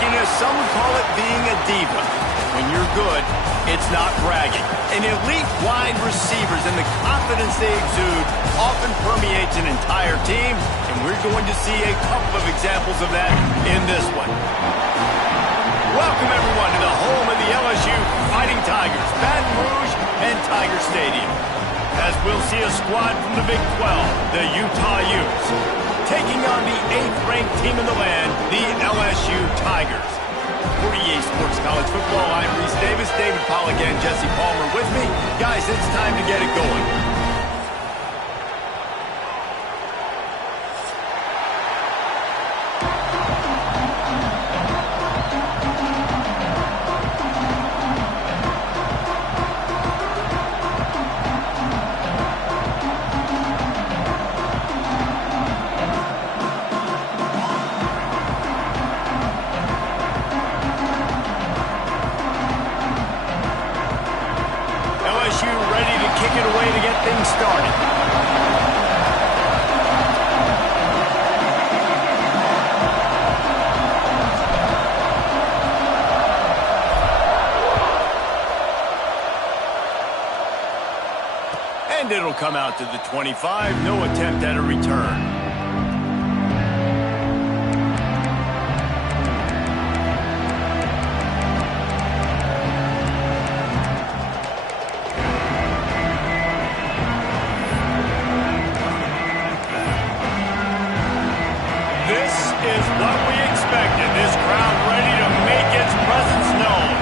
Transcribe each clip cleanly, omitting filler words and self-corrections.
cockiness, some would call it being a diva. When you're good, it's not bragging. And elite wide receivers and the confidence they exude often permeates an entire team, and we're going to see a couple of examples of that in this one. Welcome, everyone, to the home of the LSU Fighting Tigers, Baton Rouge and Tiger Stadium. As we'll see a squad from the Big 12, the Utah Utes, taking on the 8th-ranked team in the land, the LSU Tigers. For EA Sports College Football, I'm Reese Davis, David Pollack, and Jesse Palmer with me. Guys, it's time to get it going. Kick it away to get things started. And it'll come out to the 25. No attempt at a return. This crowd ready to make its presence known.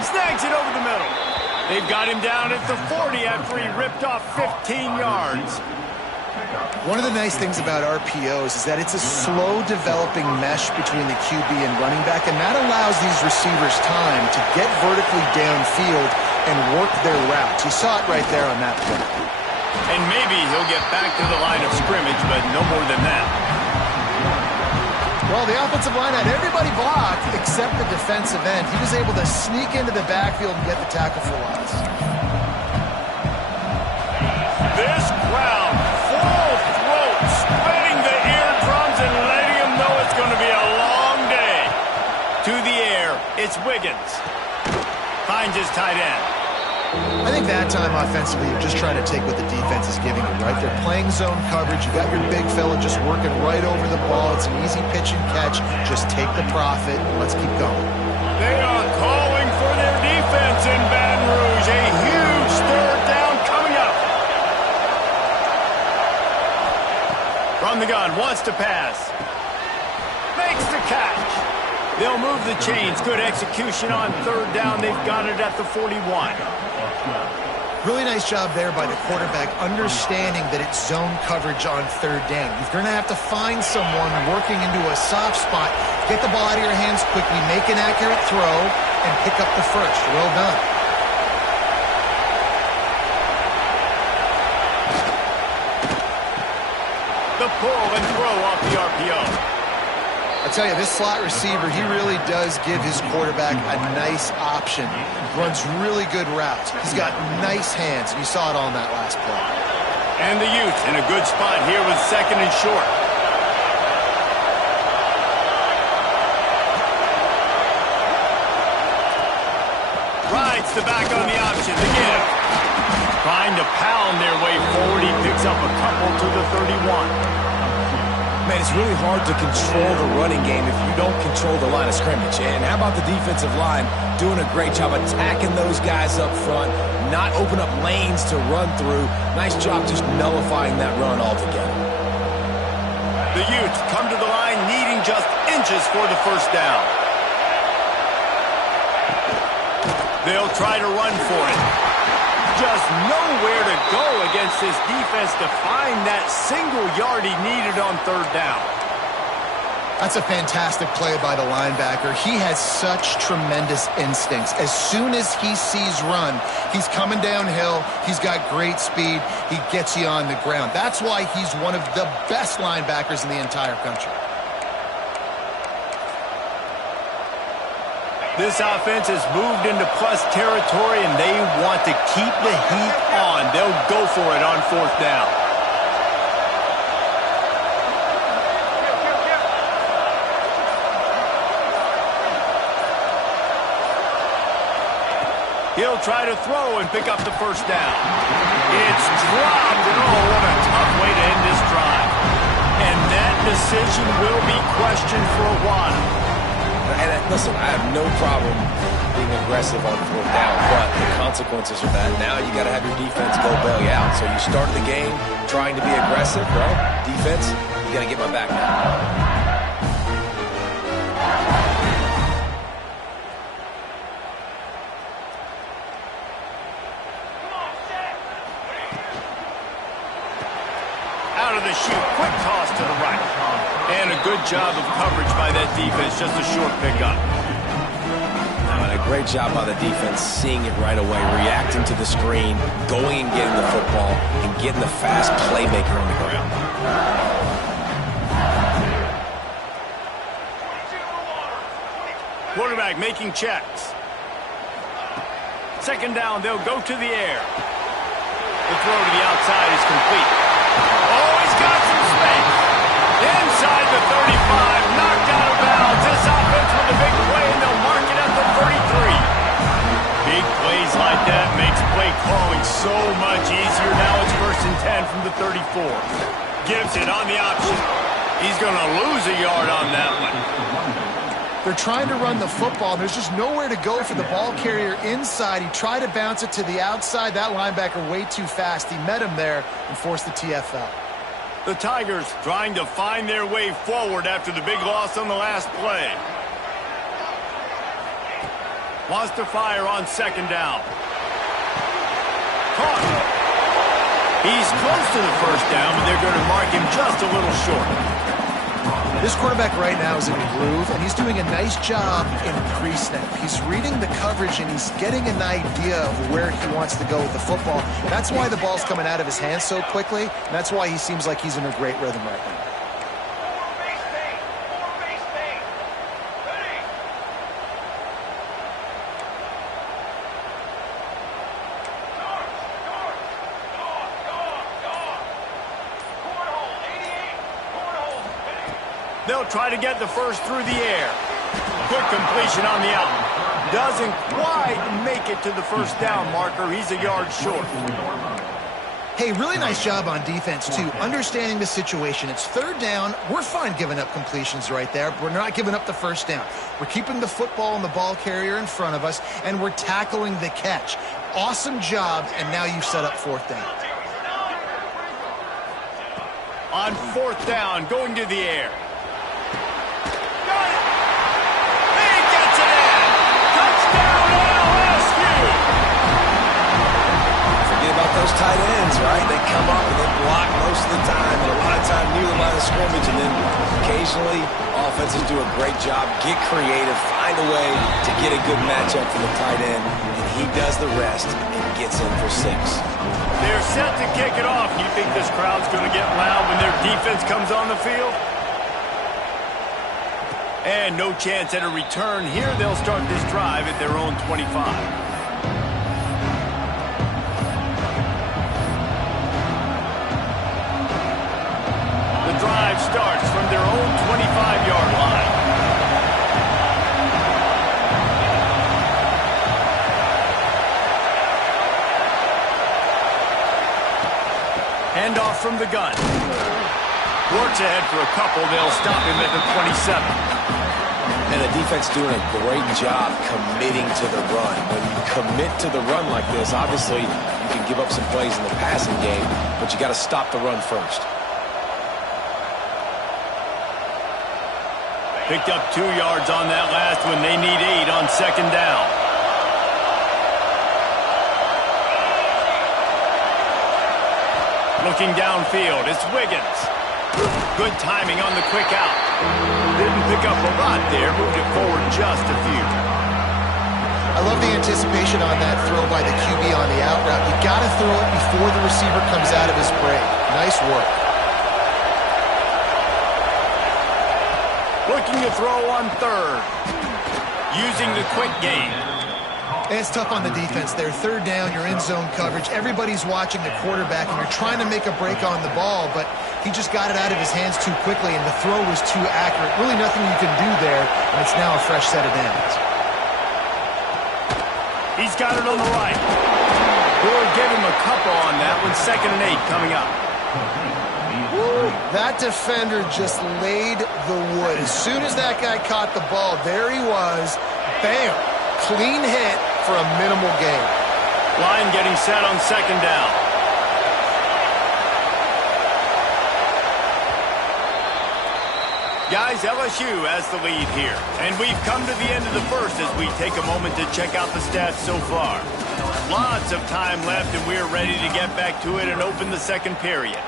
Snags it over the middle. They've got him down at the 40 after he ripped off 15 yards. One of the nice things about RPOs is that it's a slow-developing mesh between the QB and running back, and that allows these receivers time to get vertically downfield and work their routes. You saw it right there on that play. And maybe he'll get back to the line of scrimmage, but no more than that. Well, the offensive line had everybody blocked except the defensive end. He was able to sneak into the backfield and get the tackle for loss. This crowd, full throat, spreading the eardrums and letting him know it's going to be a long day. To the air, it's Wiggins. Finds his tight end. I think that time offensively, you're just trying to take what the defense is giving you, right? They're playing zone coverage. You got your big fella just working right over the ball. It's an easy pitch and catch. Just take the profit. Let's keep going. They are calling for their defense in Baton Rouge. A huge third down coming up. From the gun, wants to pass. Makes the catch. They'll move the chains. Good execution on third down. They've got it at the 41. Really nice job there by the quarterback, understanding that it's zone coverage on third down. You're going to have to find someone working into a soft spot, get the ball out of your hands quickly, make an accurate throw, and pick up the first. Well done. The pull and throw off the RPO. I tell you, this slot receiver, he really does give his quarterback a nice option. Runs really good routes. He's got nice hands, and you saw it all in that last play. And the Utes in a good spot here with second and short. Rides the back on the option to give. Trying to pound their way forward. He picks up a couple to the 31. Man, it's really hard to control the running game if you don't control the line of scrimmage. And how about the defensive line doing a great job attacking those guys up front, not open up lanes to run through. Nice job just nullifying that run altogether. The Utes come to the line needing just inches for the first down. They'll try to run for it. Just nowhere to go against this defense to find that single yard he needed on third down. That's a fantastic play by the linebacker. He has such tremendous instincts. As soon as he sees run, he's coming downhill. He's got great speed. He gets you on the ground. That's why he's one of the best linebackers in the entire country. This offense has moved into plus territory, and they want to keep the heat on. They'll go for it on fourth down. He'll try to throw and pick up the first down. It's dropped, and oh, what a tough way to end this drive. And that decision will be questioned for a while. And listen, I have no problem being aggressive on fourth down, but the consequences of that, now you got to have your defense go bail you out. So you started the game trying to be aggressive. Well, defense, you got to get my back now. Out of the chute, quick toss to the right. And a good job of coverage by that defense, just a short pickup. And a great job by the defense, seeing it right away, reacting to the screen, going and getting the football, and getting the fast playmaker on the ground. Quarterback making checks. Second down, they'll go to the air. The throw to the outside is complete. Oh, he's got some space. Inside the 35, knocked out of bounds. This offense with a big play, and they'll mark it at the 33. Big plays like that makes play calling so much easier. Now it's 1st and 10 from the 34. Gives it on the option. He's going to lose a yard on that one. They're trying to run the football. There's just nowhere to go for the ball carrier inside. He tried to bounce it to the outside. That linebacker way too fast. He met him there and forced the TFL. The Tigers trying to find their way forward after the big loss on the last play. Wants to fire on second down. Caught. He's close to the first down, but they're going to mark him just a little short. This quarterback right now is in a groove, and he's doing a nice job in pre-snap. He's reading the coverage, and he's getting an idea of where he wants to go with the football. That's why the ball's coming out of his hands so quickly, and that's why he seems like he's in a great rhythm right now. They'll try to get the first through the air. Good completion on the out. Doesn't quite make it to the first down marker. He's a yard short. Hey, really nice job on defense, too. Understanding the situation. It's third down. We're fine giving up completions right there. We're not giving up the first down. We're keeping the football and the ball carrier in front of us, and we're tackling the catch. Awesome job, and now you've set up fourth down. On fourth down, going to the air. Those tight ends, right? They come up and they block most of the time, and a lot of time near the line of scrimmage, and then occasionally offenses do a great job, get creative, find a way to get a good matchup for the tight end, and he does the rest and gets in for 6. They're set to kick it off. You think this crowd's going to get loud when their defense comes on the field? And no chance at a return here. They'll start this drive at their own 25. Drive starts from their own 25-yard line. Handoff from the gun. Works ahead for a couple. They'll stop him at the 27. And the defense doing a great job committing to the run. When you commit to the run like this, obviously you can give up some plays in the passing game, but you got to stop the run first. Picked up 2 yards on that last one. They need 8 on second down. Looking downfield, it's Wiggins. Good timing on the quick out. Didn't pick up a lot there, moved it forward just a few. I love the anticipation on that throw by the QB on the out route. You got to throw it before the receiver comes out of his break. Nice work. Looking to throw on third. Using the quick game. It's tough on the defense there. Third down, you're in zone coverage. Everybody's watching the quarterback, and you're trying to make a break on the ball, but he just got it out of his hands too quickly, and the throw was too accurate. Really nothing you can do there, and it's now a fresh set of downs. He's got it on the right. We'll give him a couple on that one. 2nd and 8 coming up. That defender just laid the wood. As soon as that guy caught the ball, there he was. Bam! Clean hit for a minimal gain. Line getting set on 2nd down. Guys, LSU has the lead here. And we've come to the end of the first as we take a moment to check out the stats so far. Lots of time left, and we're ready to get back to it and open the 2nd period.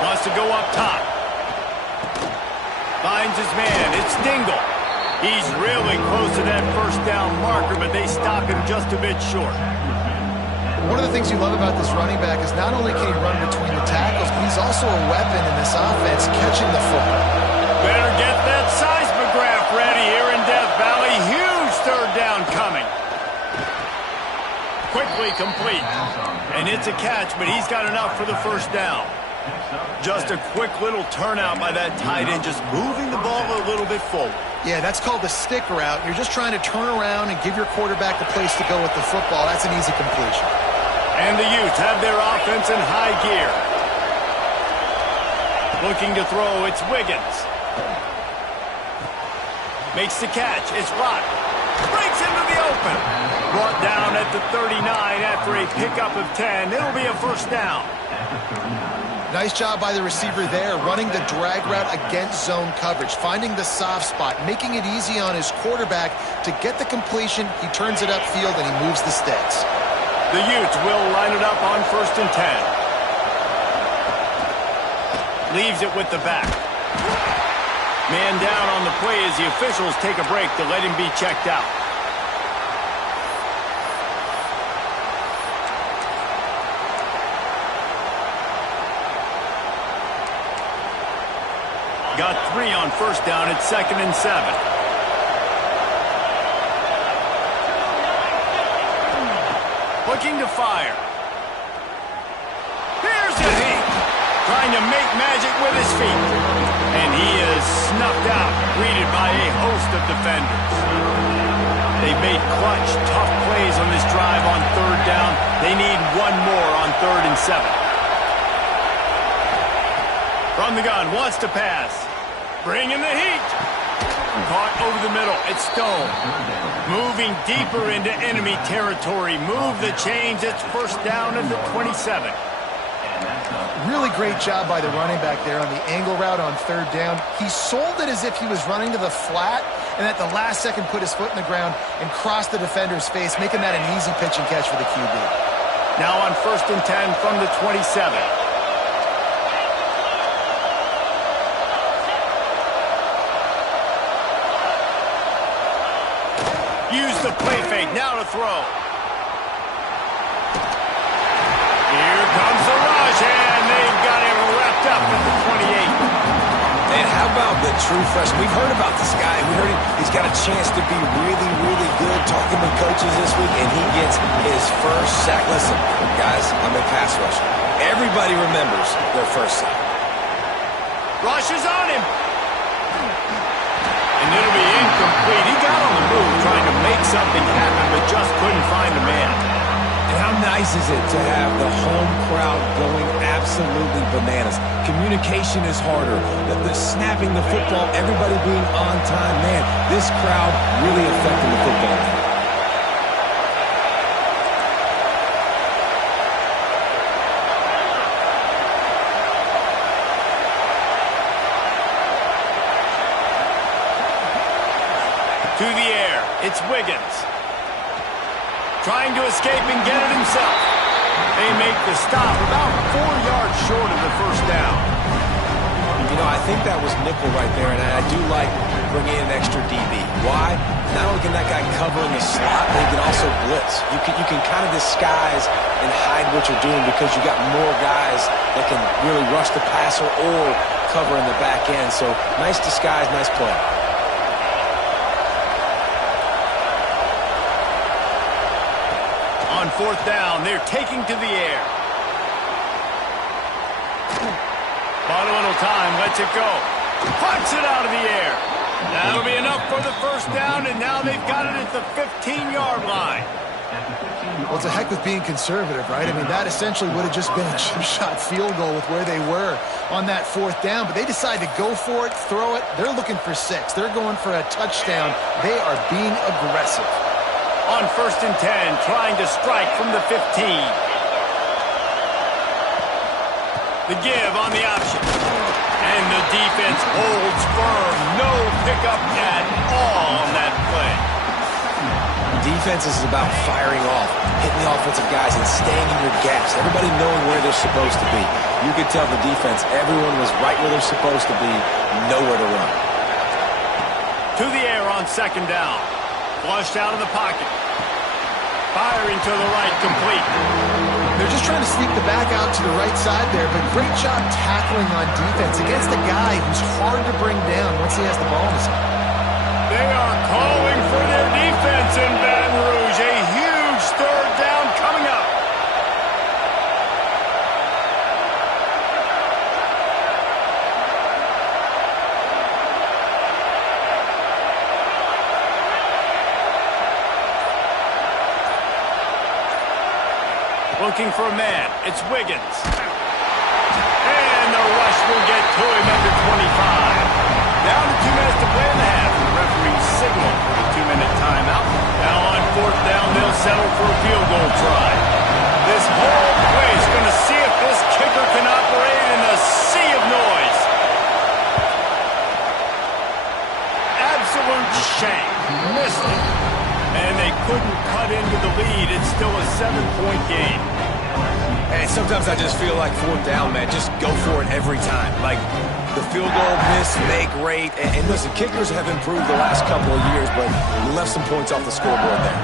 Wants to go up top. Finds his man. It's Ngng. He's really close to that 1st down marker, but they stop him just a bit short. One of the things you love about this running back is not only can he run between the tackles, but he's also a weapon in this offense, catching the football. Better get that seismograph ready here in Death Valley. Huge 3rd down coming. Quickly complete. And it's a catch, but he's got enough for the 1st down. Just a quick little turnout by that tight end, just moving the ball a little bit forward. Yeah, that's called the stick route. You're just trying to turn around and give your quarterback the place to go with the football. That's an easy completion. And the Utes have their offense in high gear. Looking to throw, it's Wiggins. Makes the catch, it's Rock. Breaks into the open. Brought down at the 39 after a pickup of 10. It'll be a 1st down. Nice job by the receiver there, running the drag route against zone coverage, finding the soft spot, making it easy on his quarterback to get the completion. He turns it upfield, and he moves the sticks. The Utes will line it up on 1st and 10. Leaves it with the back. Man down on the play as the officials take a break to let him be checked out. Got 3 on 1st down at 2nd and 7. Looking to fire. Here's a hit. Trying to make magic with his feet. And he is snuffed out, greeted by a host of defenders. They've made clutch, tough plays on this drive on 3rd down. They need one more on 3rd and 7. From the gun, wants to pass. Bringing the heat. Caught over the middle. It's Stone. Moving deeper into enemy territory. Move the chains. It's 1st down at the 27. Really great job by the running back there on the angle route on 3rd down. He sold it as if he was running to the flat, and at the last second put his foot in the ground and crossed the defender's face, making that an easy pitch and catch for the QB. Now on 1st and 10 from the 27. Use the play fake, now to throw. Here comes the rush, and they've got him wrapped up at the 28. And how about the true freshman? We've heard about this guy. We heard he's got a chance to be really, really good talking with coaches this week, and he gets his 1st sack. Listen, guys, I'm a pass rusher. Everybody remembers their 1st sack. Rush is on him. And it'll be incomplete. He got on the move trying to make something happen, but just couldn't find a man. And how nice is it to have the home crowd going absolutely bananas? Communication is harder. The snapping the football, everybody being on time. Man, this crowd really affecting the football game. To the air, it's Wiggins. Trying to escape and get it himself. They make the stop about 4 yards short of the 1st down. You know, I think that was nickel right there, and I do like bringing in an extra DB. Why? Not only can that guy cover in the slot, but he can also blitz. You can kind of disguise and hide what you're doing because you got more guys that can really rush the passer or cover in the back end. So nice disguise, nice play. On fourth down, they're taking to the air. Final little time, lets it go. Punts it out of the air. That'll be enough for the first down, and now they've got it at the 15-yard line. Well, it's a heck with being conservative, right? I mean, that essentially would have just been a chip shot field goal with where they were on that fourth down, but they decided to go for it, throw it. They're looking for 6. They're going for a touchdown. They are being aggressive. On first and 10, trying to strike from the 15. The give on the option. And the defense holds firm. No pickup at all on that play. Defense is about firing off, hitting the offensive guys, and staying in your gaps. Everybody knowing where they're supposed to be. You could tell the defense, everyone was right where they're supposed to be, nowhere to run. To the air on second down. Flushed out of the pocket. Firing to the right, complete. They're just trying to sneak the back out to the right side there, but great job tackling on defense against a guy who's hard to bring down once he has the ball in his hand. They are calling for their defense in Baton Rouge. A huge third down coming up. Looking for a man. It's Wiggins. And the rush will get to him under 25. Down to 2 minutes to play in the half. The referee signaled for the 2-minute timeout. Now on fourth down, they'll settle for a field goal try. This whole place going to see if this kicker can operate in a sea of noise. Absolute shank. Missed it. And they couldn't cut into the lead. It's still a 7-point game. And sometimes I just feel like fourth down, man, just go for it every time. Like, the field goal miss, make great. And listen, kickers have improved the last couple of years, but left some points off the scoreboard there.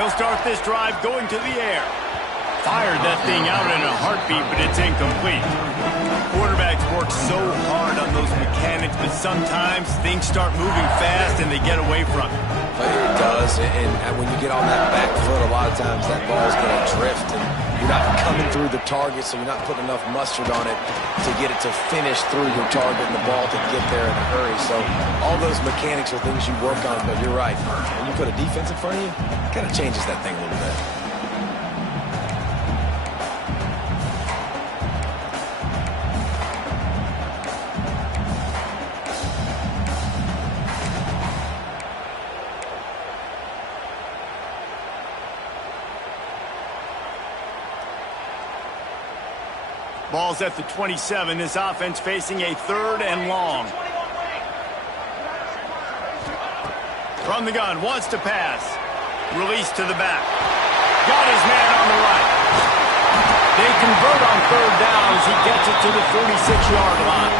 They'll start this drive going to the air. Fired that thing out in a heartbeat, but it's incomplete. Quarterbacks work so hard on those mechanics, but sometimes things start moving fast and they get away from it. It does, and when you get on that back foot, a lot of times that ball's going to drift, and you're not coming through the target, so you're not putting enough mustard on it to get it to finish through your target and the ball to get there in a hurry. So all those mechanics are things you work on, but you're right. When you put a defense in front of you, it kind of changes that thing a little bit. Ball's at the 27. This offense facing a third and long. From the gun, wants to pass. Release to the back. Got his man on the right. They convert on third down as he gets it to the 46-yard line.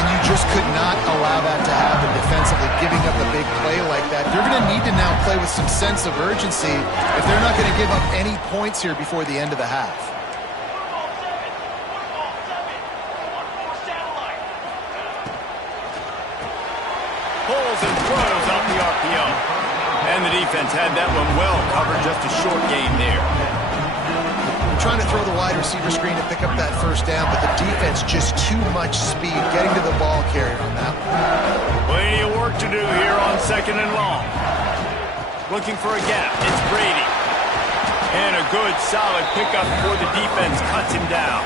And you just could not allow that to happen defensively, giving up a big play like that. They're going to need to now play with some sense of urgency if they're not going to give up any points here before the end of the half. Pulls and throws off the RPO. And the defense had that one well covered, just a short gain there. Trying to throw the wide receiver screen to pick up that first down, but the defense just too much speed getting to the ball carrier on that one. Plenty of work to do here on second and long. Looking for a gap. It's Brady. And a good, solid pickup before the defense cuts him down.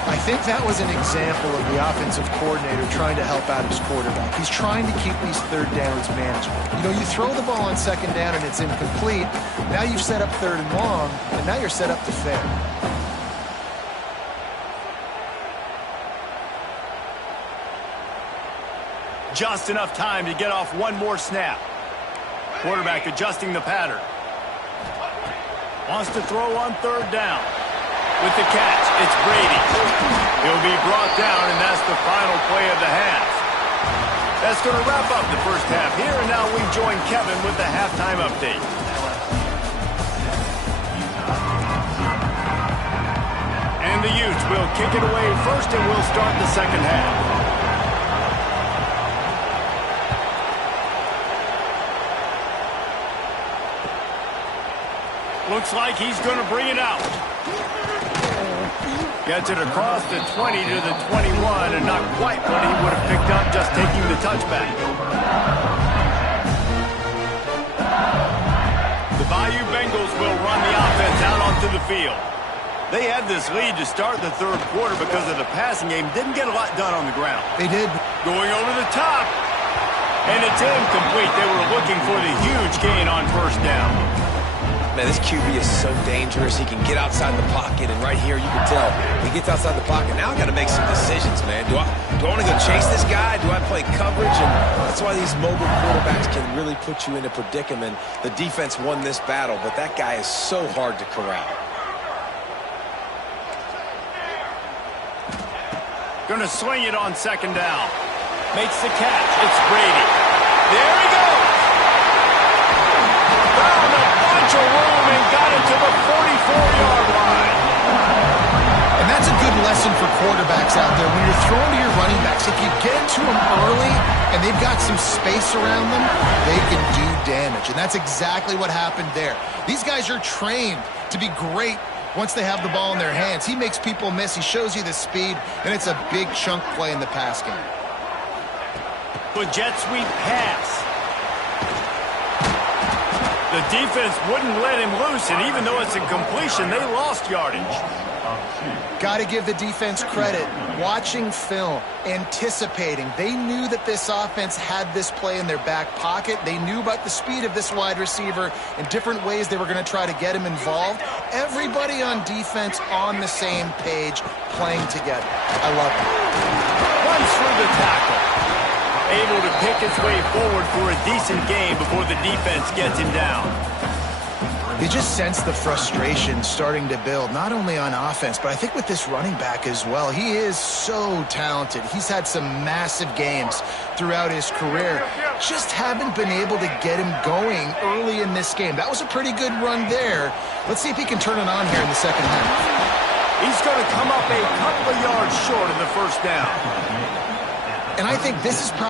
I think that was an example of the offensive coordinator trying to help out his quarterback. He's trying to keep these third downs manageable. You know, you throw the ball on second down and it's incomplete. Now you've set up third and long, and now you're set up to fail. Just enough time to get off one more snap. Quarterback adjusting the pattern. Wants to throw on third down. With the catch, it's Brady. He'll be brought down, and that's the final play of the half. That's going to wrap up the first half here, and now we join Kevin with the halftime update. will kick it away first, and we'll start the second half. Looks like he's going to bring it out. Gets it across the 20 to the 21, and not quite what he would have picked up just taking the touchback. The Bayou Bengals will run the offense out onto the field. They had this lead to start the third quarter because of the passing game. Didn't get a lot done on the ground. They did. Going over the top. And it's incomplete. They were looking for the huge gain on first down. Man, this QB is so dangerous. He can get outside the pocket, and right here you can tell he gets outside the pocket. Now I got to make some decisions, man. Do I want to go chase this guy? Do I play coverage? And that's why these mobile quarterbacks can really put you in a predicament. The defense won this battle, but that guy is so hard to corral. Going to swing it on second down. Makes the catch. It's Brady. There he goes. Found a bunch of room and got it to the 44-yard line. And that's a good lesson for quarterbacks out there. When you're throwing to your running backs, if you get to them early and they've got some space around them, they can do damage. And that's exactly what happened there. These guys are trained to be great once they have the ball in their hands. He makes people miss. He shows you the speed, and it's a big chunk play in the pass game. The jet sweep pass. The defense wouldn't let him loose, and even though it's a completion, they lost yardage. Got to give the defense credit. Watching film, anticipating. They knew that this offense had this play in their back pocket. They knew about the speed of this wide receiver and different ways they were going to try to get him involved. Everybody on defense on the same page, playing together. I love it. Runs through the tackle. Able to pick his way forward for a decent game before the defense gets him down. You just sense the frustration starting to build, not only on offense, but I think with this running back as well. He is so talented. He's had some massive games throughout his career. Just haven't been able to get him going early in this game. That was a pretty good run there. Let's see if he can turn it on here in the second half. He's going to come up a couple of yards short of the first down. And I think this is probably...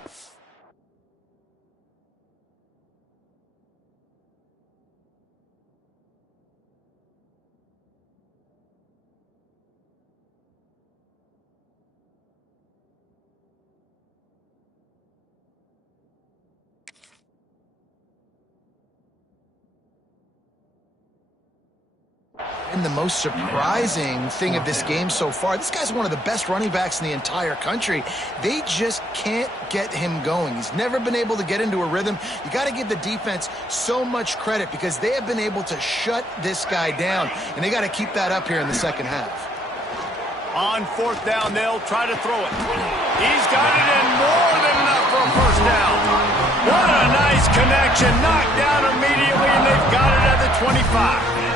And the most surprising thing of this game so far, this guy's one of the best running backs in the entire country. They just can't get him going. He's never been able to get into a rhythm. You got to give the defense so much credit because they have been able to shut this guy down, and they got to keep that up here in the second half. On fourth down, they'll try to throw it. He's got it in more than enough for a first down. What a nice connection. Knocked down immediately, and they've got it at the 25.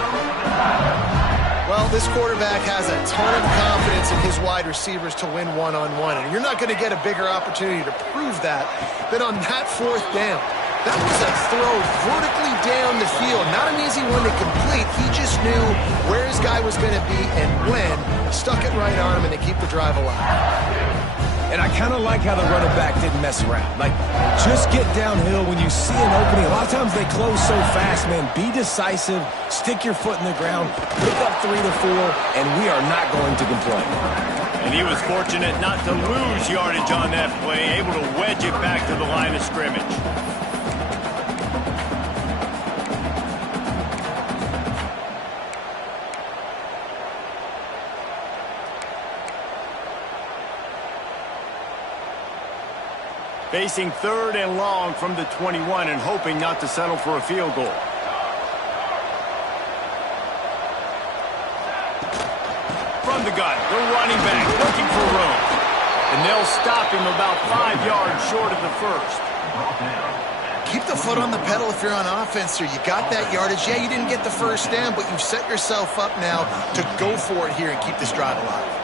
Well, this quarterback has a ton of confidence in his wide receivers to win one-on-one, and you're not going to get a bigger opportunity to prove that than on that fourth down. That was a throw vertically down the field. Not an easy one to complete. He just knew where his guy was going to be and when. Stuck it right on him, and they keep the drive alive. And I kind of like how the running back didn't mess around. Like, just get downhill when you see an opening. A lot of times they close so fast, man. Be decisive. Stick your foot in the ground. Pick up 3 to 4, and we are not going to complain. And he was fortunate not to lose yardage on that play, able to wedge it back to the line of scrimmage. Facing third and long from the 21 and hoping not to settle for a field goal. From the gun, the running back looking for room. And they'll stop him about 5 yards short of the first. Keep the foot on the pedal if you're on offense here. You got that yardage. Yeah, you didn't get the first down, but you've set yourself up now to go for it here and keep this drive alive.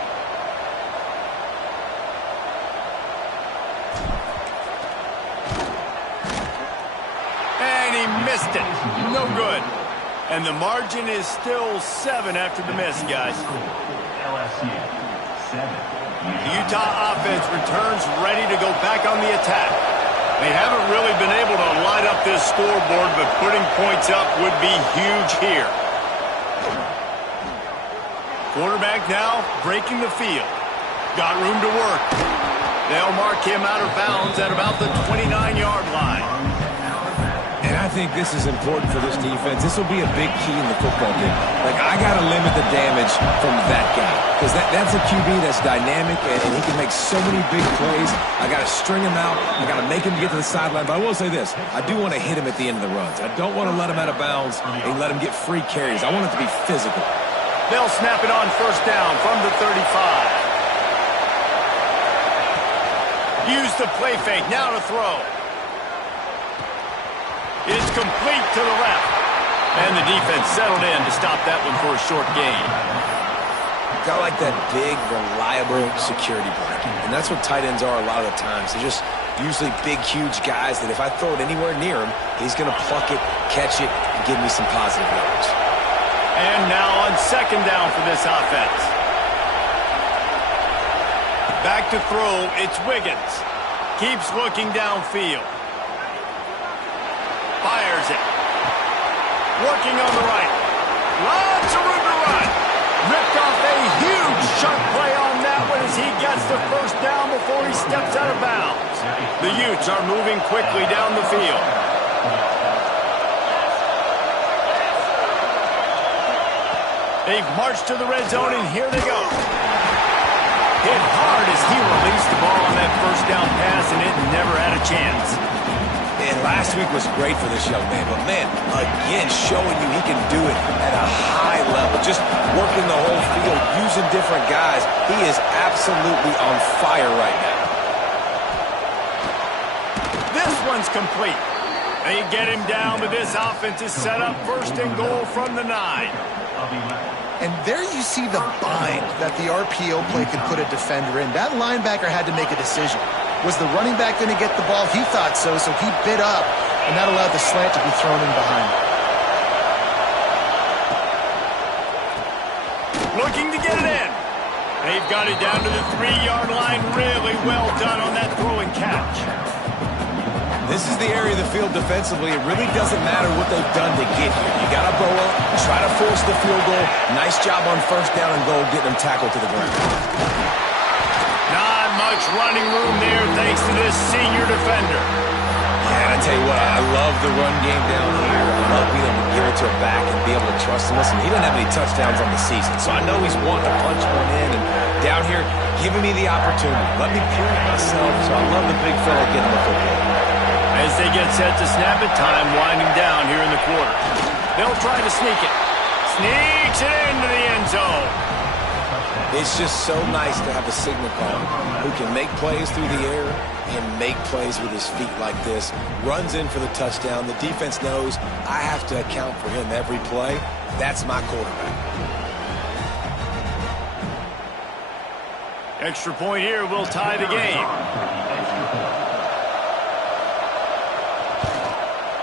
Missed it. No good. And the margin is still 7 after the miss, guys. The Utah offense returns ready to go back on the attack. They haven't really been able to light up this scoreboard, but putting points up would be huge here. Quarterback now breaking the field. Got room to work. They'll mark him out of bounds at about the 29-yard line. And I think this is important for this defense. This will be a big key in the football game. Like, I got to limit the damage from that guy. Because that's a QB that's dynamic, and he can make so many big plays. I got to string him out. I got to make him get to the sideline. But I will say this. I do want to hit him at the end of the runs. I don't want to let him out of bounds and let him get free carries. I want it to be physical. They'll snap it on first down from the 35. Use the play fake. Now to throw. It's complete to the left. And the defense settled in to stop that one for a short gain. Got like that big, reliable security blanket. And that's what tight ends are a lot of the times. They're just usually big, huge guys that if I throw it anywhere near him, he's going to pluck it, catch it, and give me some positive yards. And now on second down for this offense. Back to throw, it's Wiggins. Keeps looking downfield. Fires it. Working on the right. Lots of room to run. Ripped off a huge chunk play on that one as he gets the first down before he steps out of bounds. The Utes are moving quickly down the field. They've marched to the red zone, and here they go. Hit hard as he released the ball on that first down pass, and it never had a chance. And last week was great for this young man, but man, again, showing you he can do it at a high level. Just working the whole field, using different guys. He is absolutely on fire right now. This one's complete. They get him down, but this offense is set up first and goal from the 9. And there you see the bind that the RPO play could put a defender in. That linebacker had to make a decision. Was the running back going to get the ball? He thought so, so he bit up, and that allowed the slant to be thrown in behind. Looking to get it in. They've got it down to the 3-yard line. Really well done on that throw and catch. This is the area of the field defensively. It really doesn't matter what they've done to get here. You got to bow up, try to force the field goal. Nice job on first down and goal, getting them tackled to the ground. Not much running room there thanks to this senior defender. Yeah, and I tell you what, I love the run game down here. I love being able to give it to a back and be able to trust him. Listen, he doesn't have any touchdowns on the season, so I know he's wanting to punch one in. And down here, giving me the opportunity. Let me prove myself, so I love the big fella getting the football. As they get set to snap it, time winding down here in the quarter. They'll try to sneak it. Sneaks it into the end zone. It's just so nice to have a signal caller who can make plays through the air and make plays with his feet like this. Runs in for the touchdown. The defense knows I have to account for him every play. That's my quarterback. Extra point here will tie the game.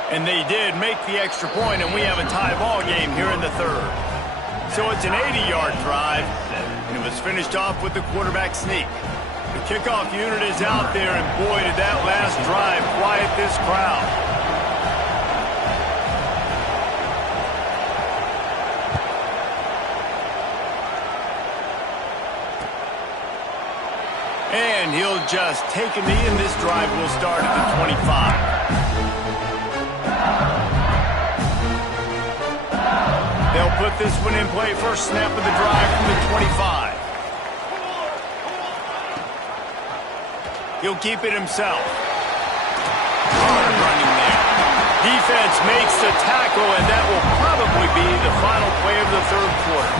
And they did make the extra point, and we have a tie ball game here in the third. So it's an 80-yard drive, and it was finished off with the quarterback sneak. The kickoff unit is out there, and boy, did that last drive quiet this crowd. And he'll just take a knee, and this drive will start at the 25. They'll put this one in play. First snap of the drive from the 25. He'll keep it himself. Hard running there. Defense makes the tackle, and that will probably be the final play of the third quarter.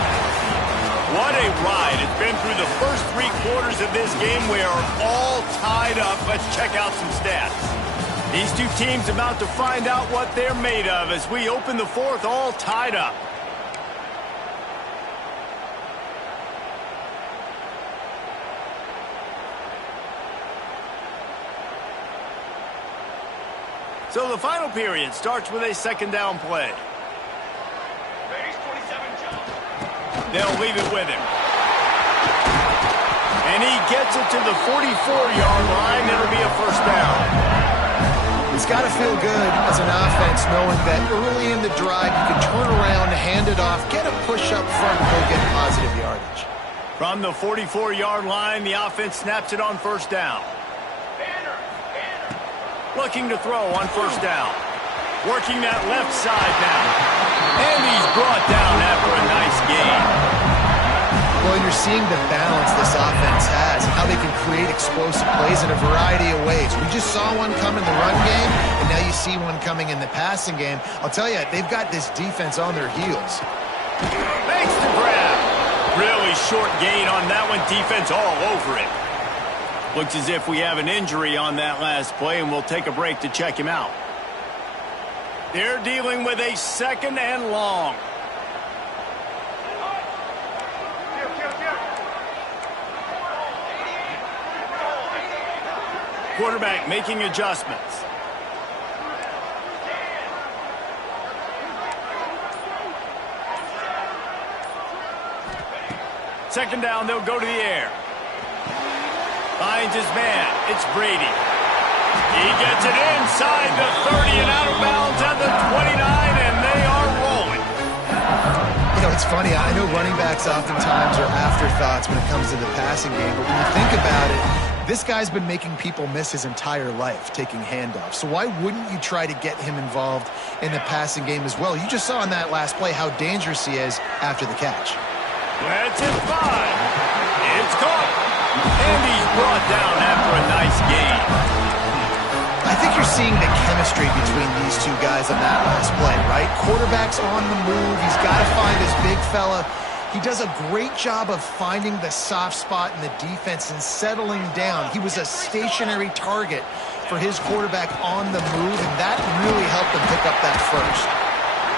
What a ride. It's been through the first 3 quarters of this game. We are all tied up. Let's check out some stats. These two teams about to find out what they're made of as we open the fourth all tied up. So the final period starts with a second down play. They'll leave it with him. And he gets it to the 44-yard line. It'll be a first down. It's got to feel good as an offense knowing that early in the drive you can turn around, hand it off, get a push up front, and go get positive yardage. From the 44-yard line, the offense snaps it on first down. Looking to throw on first down. Working that left side now. And he's brought down after a nice gain. Well, you're seeing the balance this offense has and how they can create explosive plays in a variety of ways. We just saw one come in the run game, and now you see one coming in the passing game. I'll tell you, they've got this defense on their heels. Makes the grab. Really short gain on that one. Defense all over it. Looks as if we have an injury on that last play, and we'll take a break to check him out. They're dealing with a second and long. Quarterback making adjustments. Second down, they'll go to the air. Finds his man. It's Brady. He gets it inside the 30 and out of bounds at the 29, and they are rolling. You know, it's funny. I know running backs oftentimes are afterthoughts when it comes to the passing game, but when you think about it, this guy's been making people miss his entire life taking handoffs. So why wouldn't you try to get him involved in the passing game as well? You just saw in that last play how dangerous he is after the catch. That's it, 5. It's caught. And he's brought down after a nice gain. I think you're seeing the chemistry between these two guys on that last play, right? Quarterback's on the move. He's got to find his big fella. He does a great job of finding the soft spot in the defense and settling down. He was a stationary target for his quarterback on the move, and that really helped him pick up that first.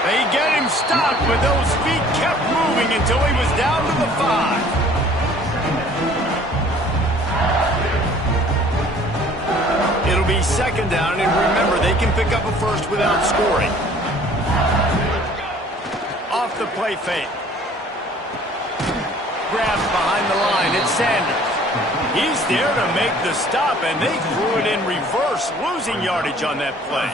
They get him stopped, but those feet kept moving until he was down to the 5. It'll be second down, and remember, they can pick up a first without scoring. Off the play fake. Grabs behind the line. It's Sanders. He's there to make the stop, and they threw it in reverse, losing yardage on that play.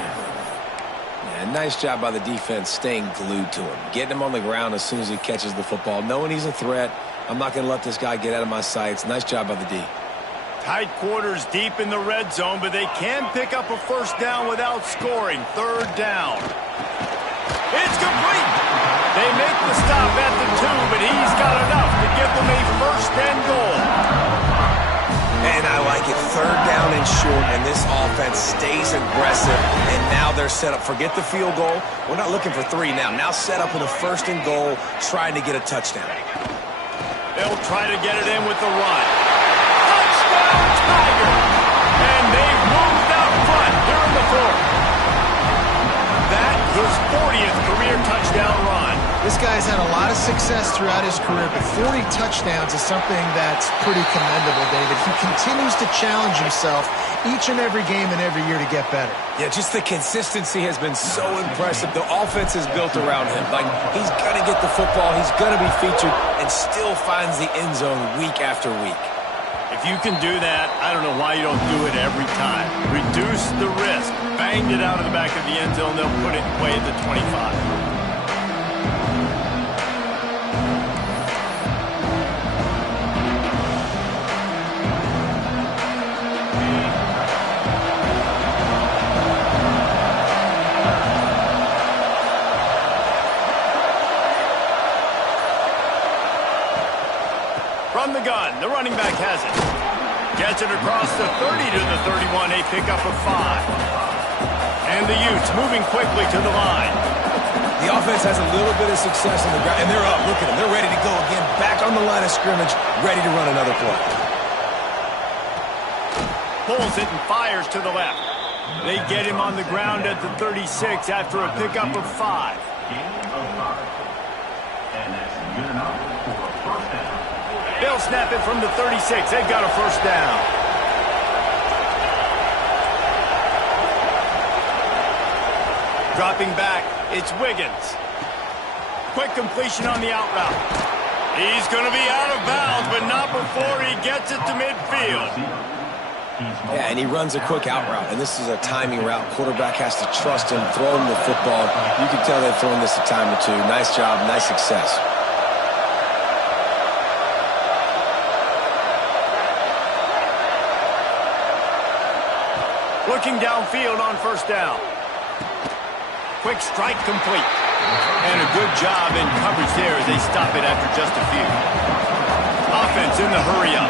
Yeah, nice job by the defense staying glued to him, getting him on the ground as soon as he catches the football, knowing he's a threat. I'm not going to let this guy get out of my sights. Nice job by the D. Tight quarters deep in the red zone, but they can pick up a first down without scoring. Third down. It's complete. They make the stop at the 2, but he's got enough to give them a first and goal. And I like it. Third down and short, and this offense stays aggressive, and now they're set up. Forget the field goal. We're not looking for 3 now. Now set up with a first and goal, trying to get a touchdown. They'll try to get it in with the run. Touchdown, Tiger! And they've moved out front here in the 4th. That his 40th career touchdown run. This guy's had a lot of success throughout his career, but 40 touchdowns is something that's pretty commendable, David. He continues to challenge himself each and every game and every year to get better. Yeah, just the consistency has been so impressive. The offense is built around him. Like, he's going to get the football, he's going to be featured, and still finds the end zone week after week. If you can do that, I don't know why you don't do it every time. Reduce the risk. Banged it out of the back of the end zone. They'll put it away at the 25. From the gun, the running back has it. Gets it across the 30 to the 31, a pickup of 5. And the Utes moving quickly to the line. The offense has a little bit of success on the ground, and they're up. Look at them. They're ready to go again. Back on the line of scrimmage, ready to run another play. Pulls it and fires to the left. They get him on the ground at the 36 after a pickup of 5. They'll snap it from the 36. They've got a first down. Dropping back, it's Wiggins. Quick completion on the out route. He's going to be out of bounds, but not before he gets it to midfield. Yeah, and he runs a quick out route, and this is a timing route. Quarterback has to trust him, throw him the football. You can tell they've thrown this a time or two. Nice job, nice success. Looking downfield on first down. Quick strike complete. And a good job in coverage there as they stop it after just a few. Offense in the hurry-up.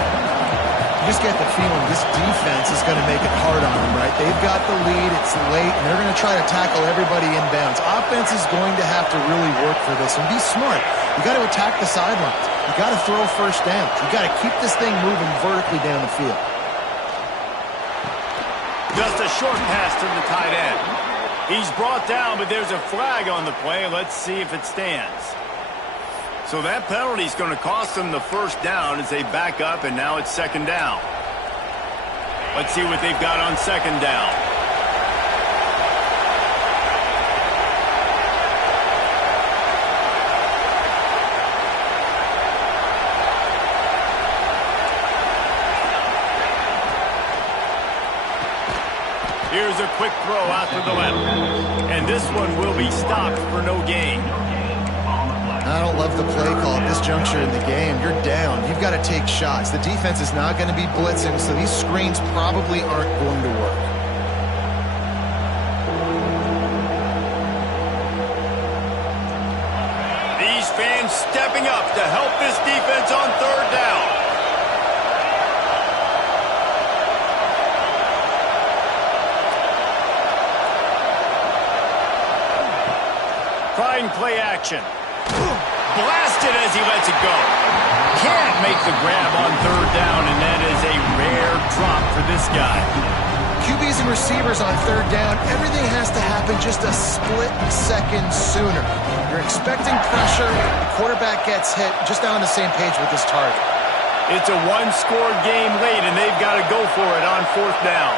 You just get the feeling this defense is going to make it hard on them, right? They've got the lead, it's late, and they're going to try to tackle everybody inbounds. Offense is going to have to really work for this and be smart. You got to attack the sidelines. You got to throw first downs. You got to keep this thing moving vertically down the field. Just a short pass to the tight end. He's brought down, but there's a flag on the play. Let's see if it stands. So that penalty is going to cost them the first down as they back up, and now it's second down. Let's see what they've got on second down. Here's a quick throw out to the left. And this one will be stopped for no gain. I don't love the play call at this juncture in the game. You're down. You've got to take shots. The defense is not going to be blitzing, so these screens probably aren't going to work. These fans stepping up to help this defense on third down. Trying play action. Blasted as he lets it go. Can't make the grab on third down, and that is a rare drop for this guy. QBs and receivers on third down, everything has to happen just a split second sooner. You're expecting pressure, the quarterback gets hit, just not on the same page with this target. It's a one-score game late, and they've got to go for it on fourth down.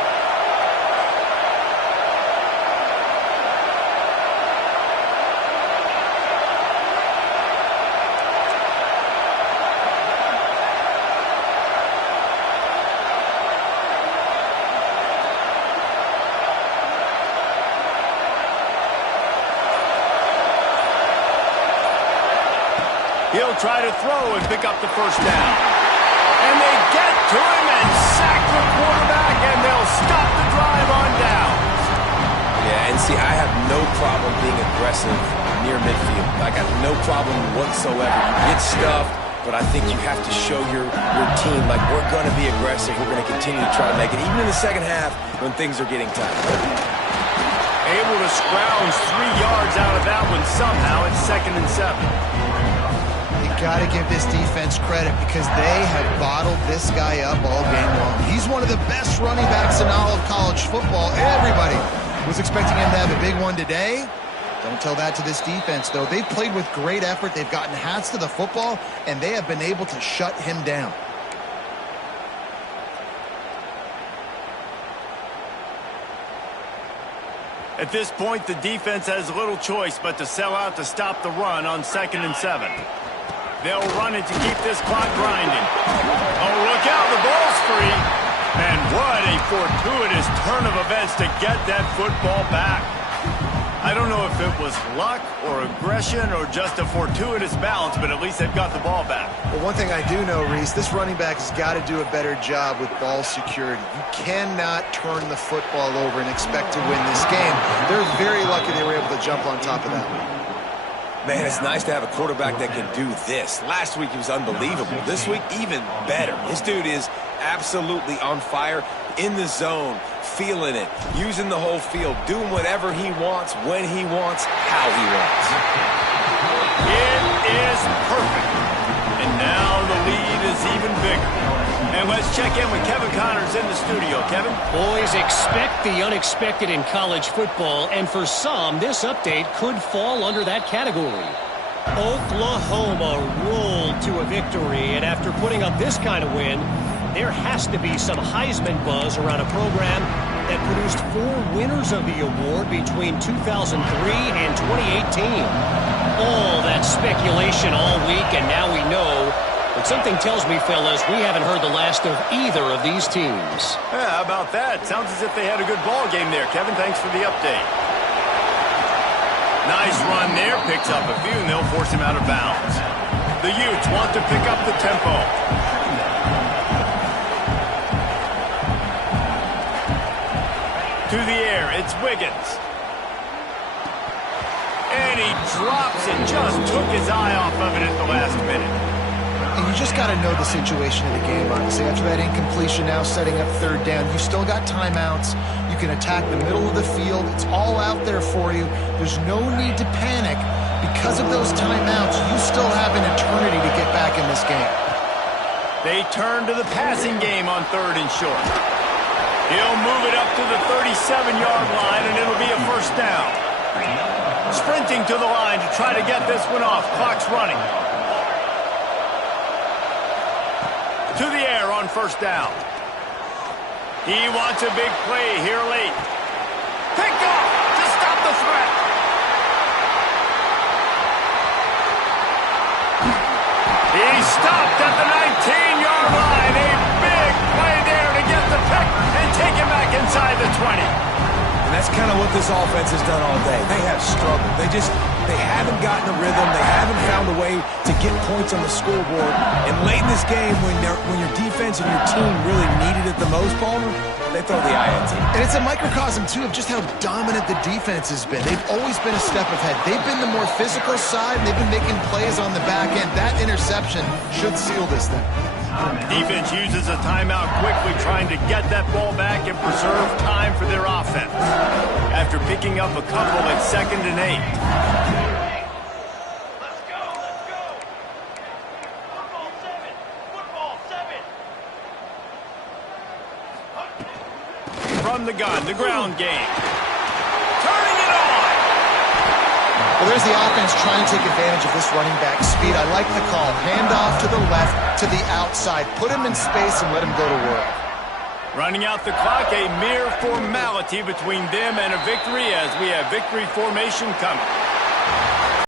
He'll try to throw and pick up the first down. And they get to him and sack the quarterback, and they'll stop the drive on downs. Yeah, and see, I have no problem being aggressive near midfield. I got no problem whatsoever. You get stuffed, but I think you have to show your team, like, we're going to be aggressive. We're going to continue to try to make it, even in the second half when things are getting tight. Able to scrounge 3 yards out of that one somehow. It's 2nd and 7. Got to give this defense credit because they have bottled this guy up all game long. He's one of the best running backs in all of college football. Everybody was expecting him to have a big one today. Don't tell that to this defense, though. They've played with great effort. They've gotten hats to the football, and they have been able to shut him down. At this point, the defense has little choice but to sell out to stop the run on 2nd and 7. They'll run it to keep this clock grinding. Oh, look out, the ball's free. And what a fortuitous turn of events to get that football back. I don't know if it was luck or aggression or just a fortuitous bounce, but at least they've got the ball back. Well, one thing I do know, Reese, this running back has got to do a better job with ball security. You cannot turn the football over and expect to win this game. They're very lucky they were able to jump on top of that one. Man, it's nice to have a quarterback that can do this. Last week, he was unbelievable. This week, even better. This dude is absolutely on fire, in the zone, feeling it, using the whole field, doing whatever he wants, when he wants, how he wants. It is perfect. And now the lead is even bigger. And let's check in with Kevin Connors in the studio. Kevin? Boys, expect the unexpected in college football, and for some, this update could fall under that category. Oklahoma rolled to a victory, and after putting up this kind of win, there has to be some Heisman buzz around a program that produced 4 winners of the award between 2003 and 2018. All that speculation all week, and now we know. But something tells me, fellas, we haven't heard the last of either of these teams. Yeah, how about that? Sounds as if they had a good ball game there. Kevin, thanks for the update. Nice run there. Picks up a few, and they'll force him out of bounds. The Utes want to pick up the tempo. To the air, it's Wiggins. And he drops it, just took his eye off of it at the last minute. And you just got to know the situation of the game, honestly. After that incompletion, now setting up third down, you still got timeouts. You can attack the middle of the field. It's all out there for you. There's no need to panic. Because of those timeouts, you still have an eternity to get back in this game. They turn to the passing game on 3rd and short. He'll move it up to the 37-yard line, and it'll be a first down. Sprinting to the line to try to get this one off. Clock's running. To the air on first down. He wants a big play here late. Picked off to stop the threat. He stopped at the 19-yard line. A big play there to get the pick and take him back inside the 20. And that's kind of what this offense has done all day. They have struggled. They haven't gotten a rhythm. They haven't found a way to get points on the scoreboard. And late in this game, when your defense and your team really needed it the most, Palmer, they throw the INT. And it's a microcosm, too, of just how dominant the defense has been. They've always been a step ahead. They've been the more physical side, and they've been making plays on the back end. That interception should seal this thing. Defense uses a timeout quickly, trying to get that ball back and preserve time for their offense. After picking up a couple at 2nd and 8. From the gun, the ground game. Turning it on! Well, there's the offense trying to take advantage of this running back speed. I like the call. Hand off to the left, to the outside. Put him in space and let him go to work. Running out the clock, a mere formality between them and a victory as we have victory formation coming.